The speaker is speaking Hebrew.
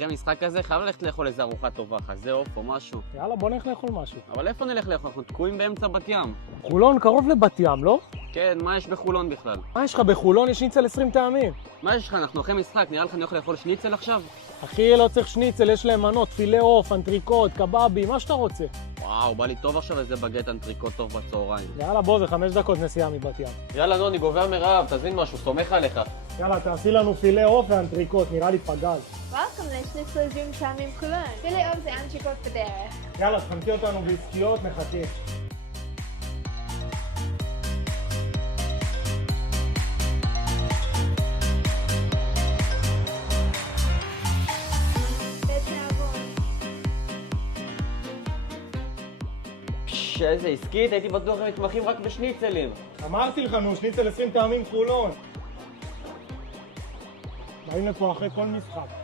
אחרי המשחק הזה חייב ללכת לאכול איזה ארוחה טובה, חזה עוף או משהו. יאללה, בוא נלך לאכול משהו. אבל איפה נלך לאכול? אנחנו תקועים באמצע בת ים. חולון קרוב לבת ים, לא? כן, מה יש בחולון בכלל? מה יש לך בחולון? יש שניצל 20 טעמים. מה יש לך? אנחנו אחרי משחק, נראה לך אני הולך לאכול שניצל עכשיו? אחי, לא צריך שניצל, יש להם מנות, פילה עוף, אנטריקוט, קבבי, מה שאתה רוצה. וואו, בא לי טוב עכשיו איזה בגט אנטריקוט טוב בצהריים. יאללה, בוא, זה 5 דקות נסיעה מבת ים. יאללה, נו, אני גובה מרעב, תזמין משהו, סומך עליך. יאללה, תעשי לנו פילה עוף ואנטריקוט, נראה לי פגל. Welcome לשניצל זום טעמים חולון. פילה עוף זה אנטריקוט בדרך. יאללה, תחנקי אותנו בעסקיות, מחכים. איזה עסקית, הייתי בטוח הם מתמחים רק בשניצלים. אמרתי לך, נו, שניצל 20 טעמים חולון. באים לפה אחרי כל משחק.